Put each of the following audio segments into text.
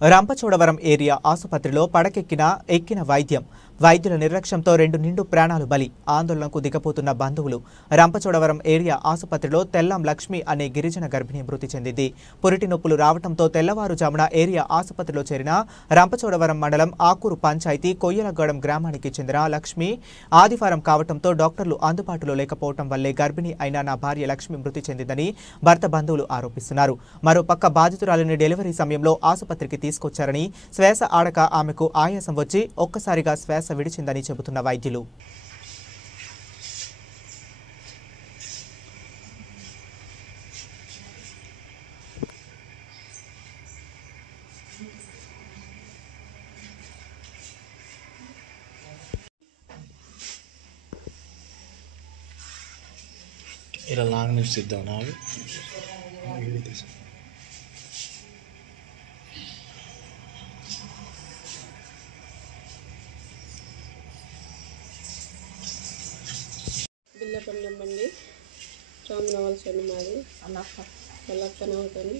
Rampachodavaram area ఆసుపత్రిలో ఎక్కిన వైద్యుల నిర్లక్ష్యంతో 2 నిండు ప్రాణాలు బలి. ఆందోళనకు దిగపోతున్న బంధువులు. రంపచోడవరం ఏరియా ఆసుపత్రిలో తెల్లం లక్ష్మి అనే గిరిజన గర్భిణి మృతి చెందింది. పురిటి నొప్పులు రావడంతో తెల్లవారుజామున ఏరియా ఆసుపత్రిలో చేరిన రంపచోడవరం మండలం ఆకూరు పంచాయతీ కొయ్యలగూడెం గ్రామానికి చెందిన లక్ష్మి ఆదివారం కావడంతో డాక్టర్లు అందుబాటులో లేకపోవడం వల్లే గర్భిణి అయిన నా భార్య లక్ష్మి మృతి చెందిందని భర్త బంధువులు ఆరోపిస్తున్నారు. మరోపక్క బాధితురాలిని డెలివరీ సమయంలో ఆసుపత్రికి తీసుకొచ్చారని, శ్వాస ఆడక ఆమెకు ఆయాసం వచ్చి ఒక్కసారిగా శ్వాస విడిచిందని చెబుతున్న వైద్యులు. ఇలా లాంగ్ నిప్స్ ఇద్దాం నాకు బిల్లపల్లండి రామనవలసండి మాది అల్లక్కనవుతాను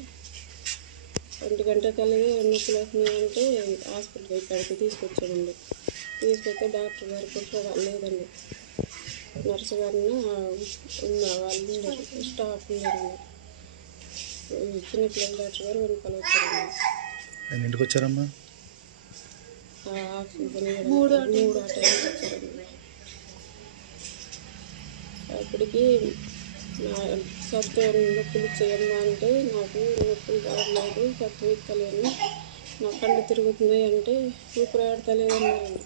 2 గంటలకి నొప్పులు వస్తున్నాయంటే హాస్పిటల్కి ఇక్కడికి తీసుకొచ్చామండి. తీసుకొస్తే డాక్టర్ గారు కూడా లేదండి, నర్సు గారిని ఉన్న వాళ్ళు స్టాఫ్ ఉన్నారండి. చిన్నపిల్లల డాక్టర్ గారు వెనకాల వచ్చారండి. ఇంటికి వచ్చారమ్మా ఆక్సిజన్ 3 ఆ టైంకి వచ్చారండి. అప్పటికి నా సత్తు నొప్పులు చేయమ్మా అంటే నాకు నొప్పులు రావట్లేదు, సత్తు ఎక్కలేను, నా కళ్ళు తిరుగుతున్నాయి అంటే ఊపిరాడతలేదన్నారండి.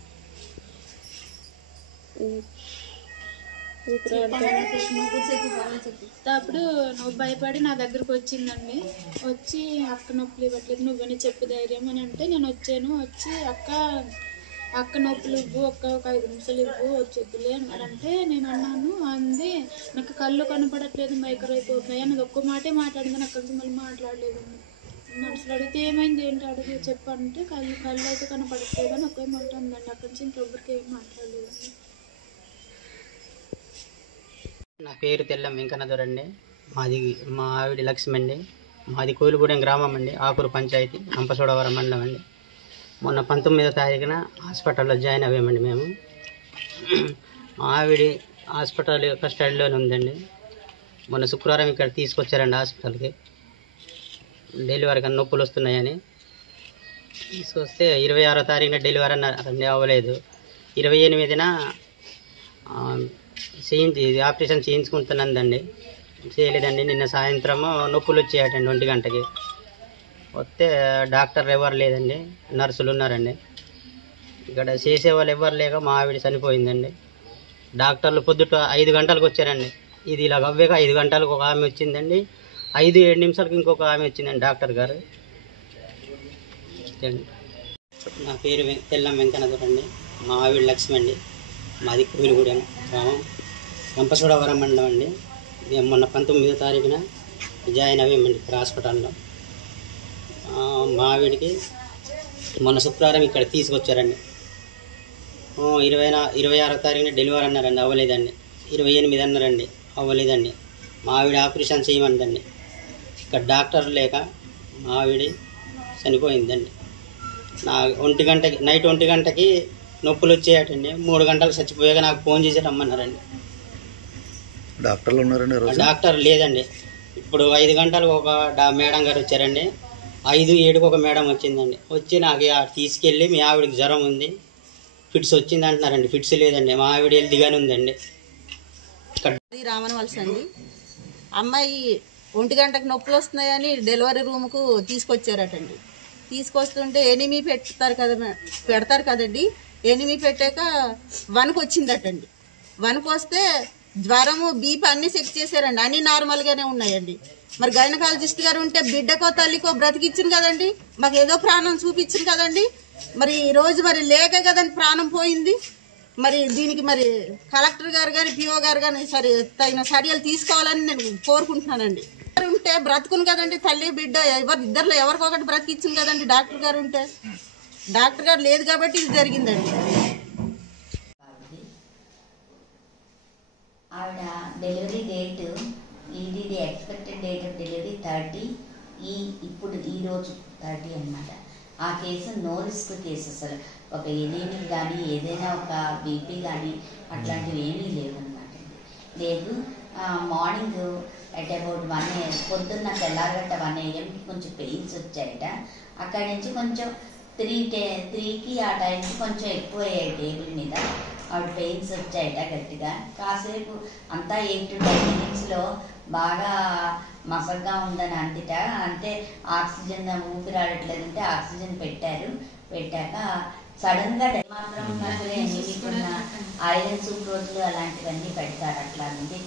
అప్పుడు నువ్వు భయపడి నా దగ్గరకు వచ్చిందండి. వచ్చి అక్క నొప్పులు ఇవ్వట్లేదు, నువ్వని చెప్పు ధైర్యం అని అంటే నేను వచ్చాను. వచ్చి అక్క నొప్పులు ఇవ్వు, ఒక 5 నిమిషాలు ఇవ్వు, వచ్చేద్దులే అని అంటే నేను అన్నాను. అంది నాకు కళ్ళు కనపడట్లేదు, మైకర్ అయిపోతున్నాయి అన్నది ఒక్క మాటే మాట్లాడింది. నాకు కలిసి మళ్ళీ మాట్లాడలేదండి. నర్సులు అడిగితే ఏమైంది ఏంటి అడిగి చెప్పంటే కళ్ళు అయితే కనపడట్లేదు అని ఒకే మాట ఉందండి. అక్కడి నుంచి ఇంకెవ్వరికి ఏం మాట్లాడలేదండి. నా పేరు తెల్లం వెంకన్నదొరండి. మా ఆవిడ లక్ష్మి అండి. మాది కోయిలగూడెం గ్రామం అండి, ఆకూరు పంచాయతీ, రంపచోడవరం మండలం అండి. మొన్న 19వ తారీఖున హాస్పిటల్లో జాయిన్ అయ్యామండి మేము. మా ఆవిడ హాస్పిటల్ కస్టడీలోనే ఉందండి. మొన్న శుక్రవారం ఇక్కడ తీసుకొచ్చారండి హాస్పిటల్కి, డెలివరీకి నొప్పులు వస్తున్నాయని తీసుకొస్తే 26వ తారీఖున డెలివరీ అన్నారండి, అవ్వలేదు. 28న ఆపరేషన్ చేయించుకుంటున్నదండి, చేయలేదండి. నిన్న సాయంత్రము నొప్పులు వచ్చాయటండి 1 గంటకి. వస్తే డాక్టర్ ఎవరు లేదండి, నర్సులు ఉన్నారండి. ఇక్కడ చేసేవాళ్ళు ఎవరు లేక మా ఆవిడ చనిపోయిందండి. డాక్టర్లు పొద్దుట 5 గంటలకు వచ్చారండి. ఇది ఇలా అవ్వేగా 5 గంటలకు ఒక ఆమె వచ్చిందండి, 5-7 నిమిషాలకు ఇంకొక ఆమె వచ్చిందండి డాక్టర్ గారు. నా పేరు తెల్లం వెంకన్నదొరండి. మా ఆవిడ లక్ష్మి అండి. మాది కోయిలగూడెం గ్రామం, రంపచోడవరం మండలం అండి. మేము మొన్న 19వ తారీఖున జాయిన్ అయ్యామండి ఇక్కడ హాస్పిటల్లో. మా ఆవిడికి మొన్న శుక్రవారం ఇక్కడ తీసుకొచ్చారండి. 26వ తారీఖున డెలివరీ అన్నారండి, అవ్వలేదండి. 28 అన్నారండి, అవ్వలేదండి. మా ఆవిడ ఆపరేషన్ చేయమందండి. ఇక్కడ డాక్టర్ లేక మా ఆవిడ చనిపోయిందండి. నైట్ 1 గంటకి నొప్పులు వచ్చేయటండి. 3 గంటలకు చచ్చిపోయాక నాకు ఫోన్ చేసి రమ్మన్నారండి. డాక్టర్లు ఉన్నారండి? డాక్టర్ లేదండి. ఇప్పుడు 5 గంటలకు ఒక మేడం గారు వచ్చారండి, 5-7కు ఒక మేడం వచ్చిందండి. వచ్చి నాకు తీసుకెళ్ళి మీ ఆవిడకి జ్వరం ఉంది, ఫిట్స్ వచ్చింది అంటున్నారండి. ఫిట్స్ లేదండి, మా ఆవిడ హెల్తీగానే ఉందండి. రామనవలసండి. అమ్మాయి 1 గంటకు నొప్పులు వస్తున్నాయని డెలివరీ రూమ్కు తీసుకొచ్చారటండి. తీసుకొస్తుంటే ఎనిమి పెడతారు కదండి. ఎనిమి పెట్టాక 1కు వచ్చిందటండి. 1కు వస్తే జ్వరము, బీపీ అన్నీ చెక్ చేశారండి, అన్నీ నార్మల్గానే ఉన్నాయండి. మరి గైనకాలజిస్ట్ గారు ఉంటే బిడ్డకో తల్లికో బ్రతికిచ్చింది కదండి, మాకు ఏదో ప్రాణం చూపించింది కదండి. మరి ఈరోజు మరి లేక కదండి ప్రాణం పోయింది. మరి దీనికి మరి కలెక్టర్ గారు కానీ పిఓ గారు కానీ తగిన చర్యలు తీసుకోవాలని నేను కోరుకుంటున్నానండి. ఉంటే బ్రతుకును కదండి, తల్లి బిడ్డ ఇద్దరిలో ఎవరికొకటి బ్రతికిచ్చింది కదండి డాక్టర్ గారు ఉంటే. డాక్టర్ గారు లేదు కాబట్టి ఇది జరిగిందండి. ఆవిడ డెలివరీ డేట్ ఇది ఎక్స్పెక్టెడ్ డేట్ ఆఫ్ డెలివరీ 30, ఇప్పుడు ఈరోజు 30 అన్నమాట. ఆ కేసు నో రిస్క్ కేసు. అసలు ఒక ఎనీమిక్ కానీ ఏదైనా ఒక బీపీ కానీ అట్లాంటివి ఏమీ లేవు అనమాట. లేదు మార్నింగ్ అట్ అబౌట్ 1 AM పొద్దున్న తెల్లారగట్ట 1 AM కొంచెం పెయిన్స్ వచ్చాయట. అక్కడి నుంచి కొంచెం 3కి ఆ టైంకి కొంచెం ఎక్కువ అయ్యాయి టేబుల్ మీద. ఆవిడ పెయిన్స్ వచ్చాయట గట్టిగా. కాసేపు అంతా 8 to 10 minutes బాగా మసగ్గా ఉందని అందిట. అంటే ఆక్సిజన్ ఊపిరాడట్లేదంటే ఆక్సిజన్ పెట్టాక సడన్గా మాత్రం మీకున్న ఐరన్ సూక్రోజులు అలాంటివన్నీ పెడతారు. అట్లా ఉంది.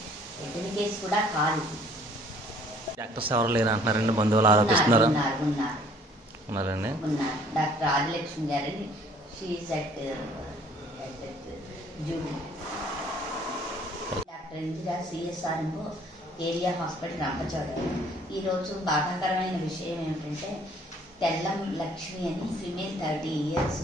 ఎటువంటి కేసు కూడా కాదు. డాక్టర్స్ ఎవరు లేరు అంటున్నారండి, బంధువులు ఆరోపిస్తున్నారు. ఉన్నారండి. ఉన్నారు. డాక్టర్ ఆదిలక్ష్మి గారని షీఈస్ అట్ జూడి. Doctor Indira CSRMO area hospital Rampachodavaram. ఈరోజు బాధాకరమైన విషయం ఏమిటంటే తెల్లం లక్ష్మి అని ఫిమేల్ 30 years